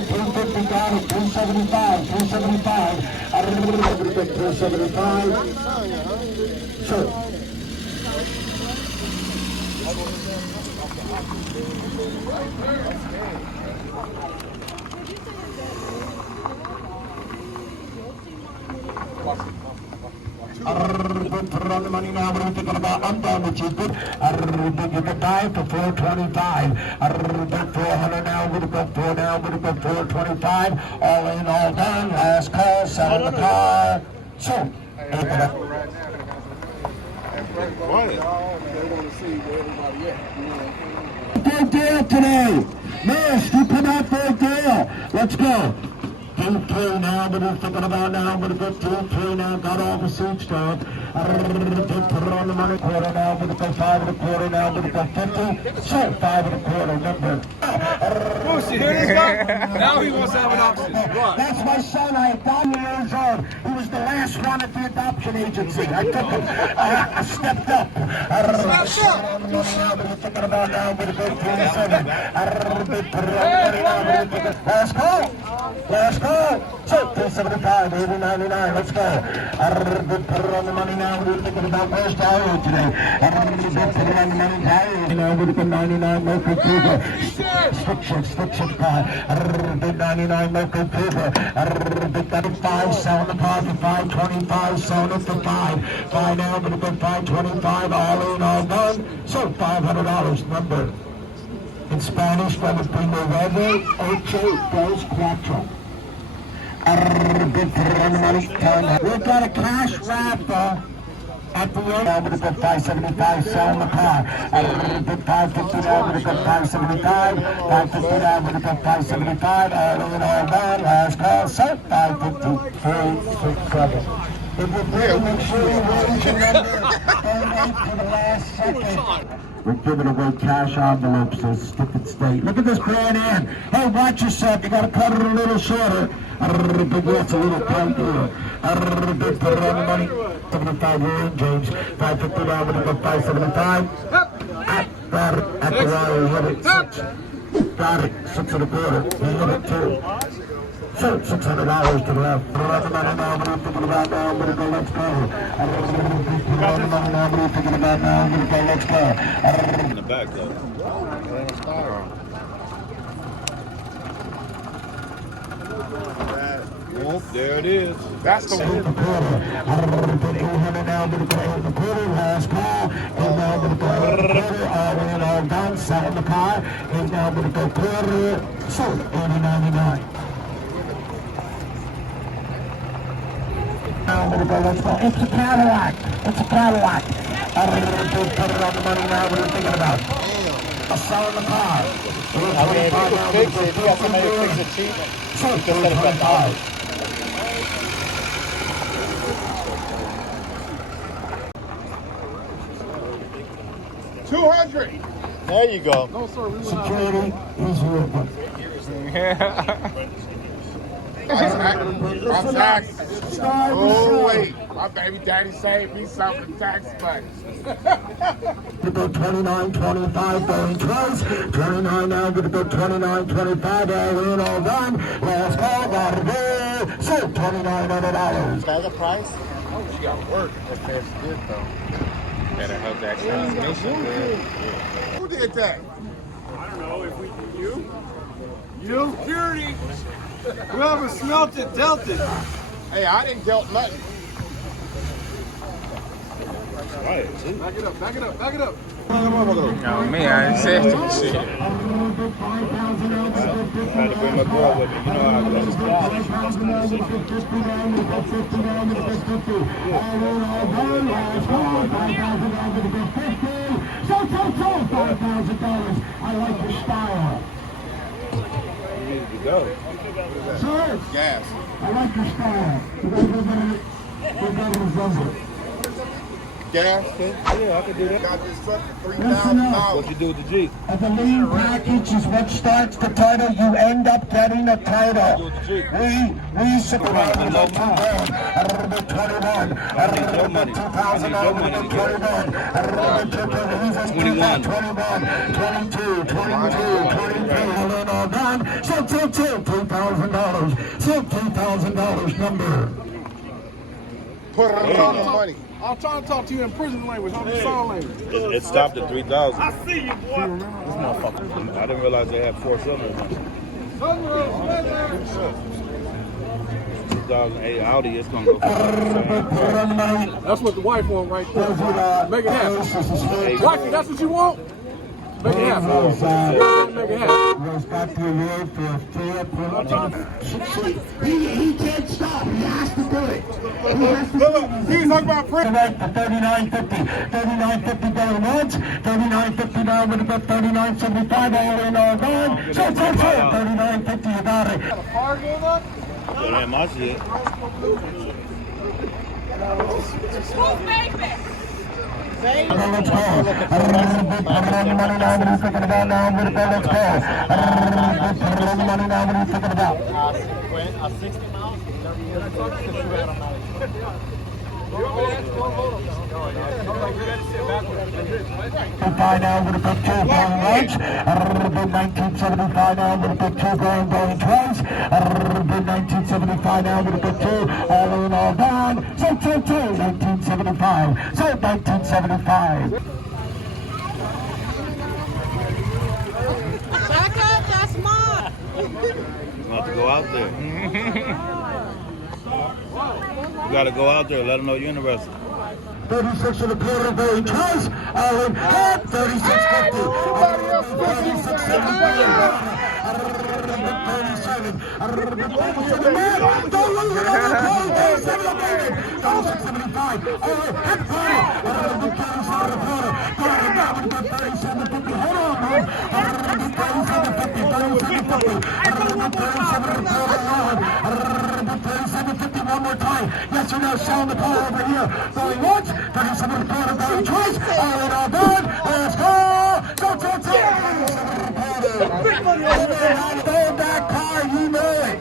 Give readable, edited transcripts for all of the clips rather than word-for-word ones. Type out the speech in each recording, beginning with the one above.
350 down at 375, 375. 375. Sure. Put on the money now. We're thinking about I'm done with you. Good. Give it 5 for 425. 400 now. We're going to go 4 now. We're going to go 425. All in, all done. Last call. Selling the car. So. Quiet. They want to see where everybody at. Good deal today. Miss, you come out for a deal. Let's go. 2-3 now, but we're thinking about now, but we've got 2-3 now, got all the seats done. Put it on the money, quarter now, but we've got 5 and a quarter now, but we've got 50. So 5 and a quarter, number. Oh, you hear this guy? Now he wants to have an option. That's my son, I am 9 years old. He was the last one at the adoption agency. I took him, I stepped up. We're thinking about now, but we've got 27. Last call. Last call. So, 375, 80.99, let's go. Put it on the money now. We're thinking about where's value today. Put it on the money value. Now we're looking 99, local Cougar. Stick shift car. Bid 99, local Cougar. Bid 5, selling the car for 525, selling it for 5. 5 now, we're looking 525, all in, all done. So, $500 number. In Spanish, that would be Nueve Ocho Dos Cuatro. We've got a cash wrapper at the end. I'm going to go 575, selling the car. 550 now, I'm going to go 575. 550 now, I'm going to go 575. All in, all done. Last call, so 550, 367. If you really make sure you raise your number, don't wait to the last second. We're giving away cash envelopes, so stick and stay. Look at this grand end. Hey, watch yourself. You got to cut it a little shorter. Big it's a little tight here. Put it on the money. 75 you're in, James. 550 now, we're going to go 575. Got it. At the wire, hit it. 6. Got it. 6 and a quarter. He hit it too. So, $600 to the left. Put it on the money now, what are you thinking about now? I'm going to go, let's go. Put it on the money now, what are you thinking about now? I'm going to go, let's go. In the back, though. Oh, there it is. That's the one. $800 now, I'm going to go $8 last call. And now I'm going to go $8 all in, all done. Selling the car. And now I'm going to go quarter. So, $80.99. Now I'm going to go, let's go. It's a Cadillac. It's a Cadillac. Put it on the money now. What are you thinking about? Selling the car. Okay, if you could fix it, if you got somebody to fix it cheap, you can set it back out. $200. There you go. No, sir. Security is here. I'm taxed. Oh, wait. My baby daddy saved me something tax money. To go 29.25 going twice. 29 now, gonna go 29.25 all in, all done. Last call, gotta go. So $2,900. That's the price? Oh, she got work. That's good though. Better hope that transmission. Who did that? I don't know if we you. You security. Whoever smelt it dealt it. Hey, I didn't dealt nothing. Back it up, back it up, back it up. No, me, I ain't said that shit. Had to bring my girl with me. You know how it goes. $5,000. I like your style. You need to go. Sir, Gas. I like your style. You gotta go better than Gas. Yeah, I can do that. Got this truck for Listen $3,000. up. What you do with the Jeep? The lead package is what starts the title. You end up getting a title. We sit around and go $2,000. A little bit 21. A little bit 2,000. A little bit 21. A little bit 21. 22. 23. All in, all done. So 2,000. $2,000. So $2,000 number. Put it on the money. I'm trying to talk to you in prison language, on the sign language. It stopped at 3,000. I see you, boy. This motherfucker. I didn't realize they had 4 cylinders. 2008 Audi, it's gonna go for That's what the wife want right there. Make it happen. Wifey, that's what you want? Make it happen. Make it happen. He can't stop. He has to do it. He has to do it. He's talking about prison. $39.50. $39.50 going once. $39.50 now with about $39.75 all in all gone. So $39.50 you got it. That ain't my shit. Smooth baby. Let's go. Money now, what are you thinking about now? Let's go. Money now, what are you thinking about? 60 miles? $5 now with a big 2 going once. $19.75 now with a big 2 going twice. $19.75 now with a big 2 all in all down. So $19.75. So $19.75. Back up, that's mine. You have to go out there. You gotta go out there, let them know you're interested. 36 and a quarter going twice. All in half. 36.50. 37.50 one more time. Yes or no, sound the car over here. Going once, 37 and a quarter going twice. All in all done. Let's go. Go. Hold that car, you know it.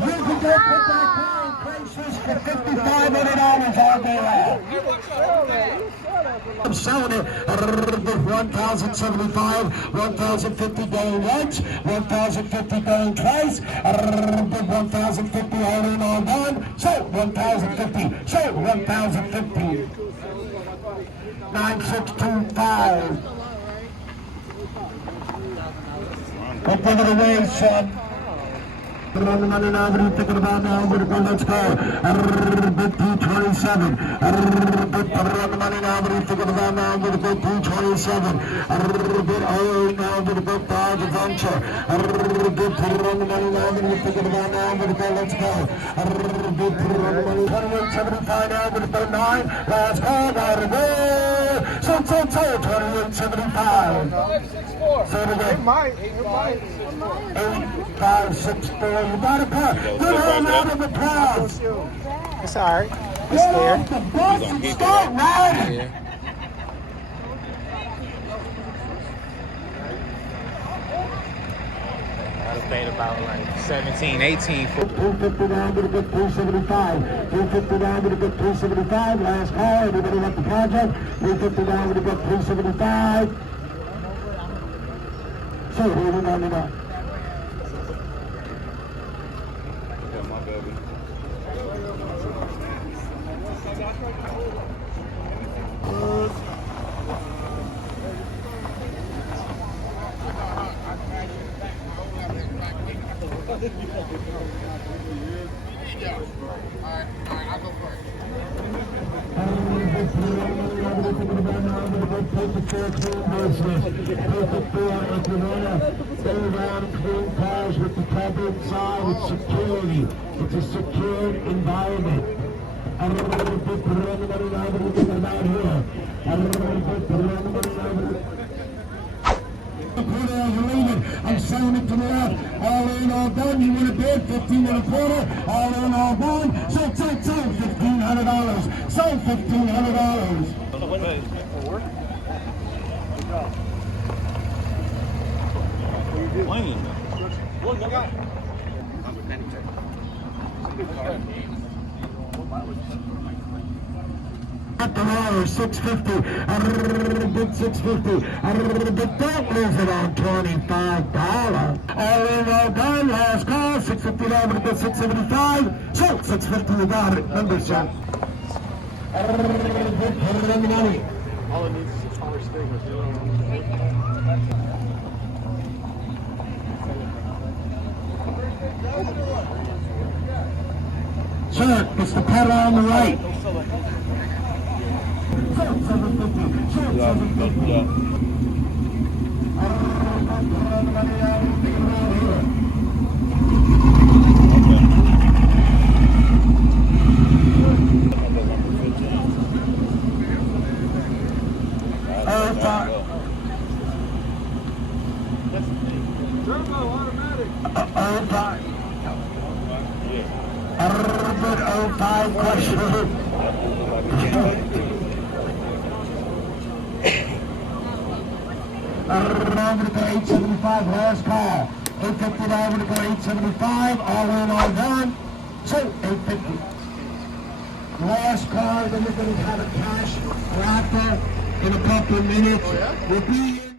You can go put that car in places for $5,500 all day long. I'm selling it at $1,075, $1,050 going once, $1,050 going twice, $1,050 all in all done. So $1,050, so $1,050. 9625. I'll give it away, son. Put on the money now, what are you thinking about now? Let's go. Big P27. Put on the money now, what are you thinking about now? Big P27. Big O now, with a big Dodge Adventure. Put on the money now, what are you thinking about now? Let's go. Put on the money. 2875 now, with a big 9. Let's go, right away. So, 2875. So, it might. 8564. You got a car. Good round of applause. It's all right. Get off the bus and start riding. I was paid about like 17, 18 for 250 down with a good 375. 250 down with a good 375. Last call. Everybody left the project. 350 down with a good 375. So here we go now. I'll go first. With the cover inside, it's security. It's a secure environment. I don't know what to put on the money now, but we're thinking about here. I don't know what to put on the money now, I'm selling it to the left. All in, all done. You want a bid? 15 and a quarter. All in, all done. So $1,500. So $1,500. $650. Bid $650. But don't lose it on $25. All in, all done. Last call. 650 down with the 675. So 650 you got it. Number, sir. All it needs is a taller stick or zero. Sir, it's the pedal on the right. Yeah, yeah. Turbo automatic. 05 question. Over to 875, last call. 850 over to 875, all in, all done. So 850. Last call, then we're going to have a cash wrapper in a couple of minutes. We'll be in.